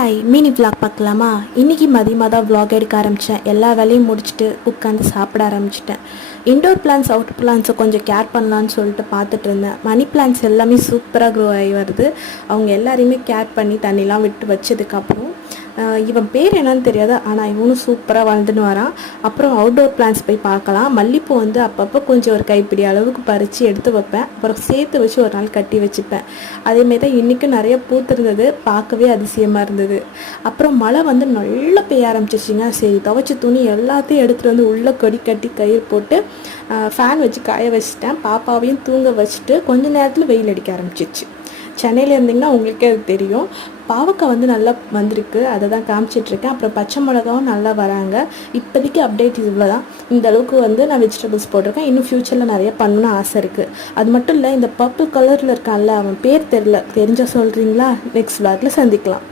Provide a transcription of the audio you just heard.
Hi mini vlog பார்க்கலாமா? இன்றைக்கி மதியமாக தான் vlog எடுக்க ஆரம்பித்தேன். எல்லா வேலையும் முடிச்சுட்டு உட்காந்து சாப்பிட ஆரம்பிச்சிட்டேன். இன்டோர் பிளான்ஸ் அவுட் பிளான்ஸை கொஞ்சம் கேர் பண்ணலான்னு சொல்லிட்டு பார்த்துட்டு இருந்தேன். மணி பிளான்ஸ் எல்லாமே சூப்பராக க்ரோ ஆகி வருது. அவங்க எல்லாரையுமே கேர் பண்ணி தண்ணிலாம் விட்டு வச்சதுக்கப்புறம் இவன் பேர் என்னன்னு தெரியாது, ஆனால் இவனும் சூப்பராக வளர்ந்துன்னு வரான். அப்புறம் அவுட்டோர் பிளான்ஸ் போய் பார்க்கலாம். மல்லிப்பூ வந்து அப்பப்போ கொஞ்சம் ஒரு கைப்பிடி அளவுக்கு பறித்து எடுத்து வைப்பேன். அப்புறம் சேர்த்து வச்சு ஒரு நாள் கட்டி வச்சுப்பேன். அதேமாரி தான் இன்றைக்கும் நிறைய பூத்திருந்தது, பார்க்கவே அதிசயமாக இருந்தது. அப்புறம் மழை வந்து நல்லா பெய்ய ஆரம்பிச்சிச்சிங்க. சரி துவைச்ச துணி எல்லாத்தையும் எடுத்துகிட்டு வந்து உள்ளே கொடி கட்டி கயிறு போட்டு ஃபேன் வச்சு காய வச்சுட்டேன். பாப்பாவையும் தூங்க வச்சுட்டு கொஞ்ச நேரத்தில் வெயில் அடிக்க ஆரம்பிச்சிச்சு. சென்னையில் இருந்திங்கன்னா உங்களுக்கே அது தெரியும். பாவக்காய் வந்து நல்லா வந்திருக்கு, அதை தான் காமிச்சிட்ருக்கேன். அப்புறம் பச்சை மிளகாவும் நல்லா வராங்க. இப்போதைக்கு அப்டேட் இவ்வளோ தான். இந்த அளவுக்கு வந்து நான் வெஜிடபிள்ஸ் போட்டிருக்கேன். இன்னும் ஃப்யூச்சரில் நிறைய பண்ணணும்னு ஆசை இருக்குது. அது மட்டும் இல்லை, இந்த பர்பிள் கலரில் இருக்கான்ல, அவன் பேர் தெரிஞ்சால் சொல்கிறீங்களா? நெக்ஸ்ட் vlogல சந்திக்கலாம்.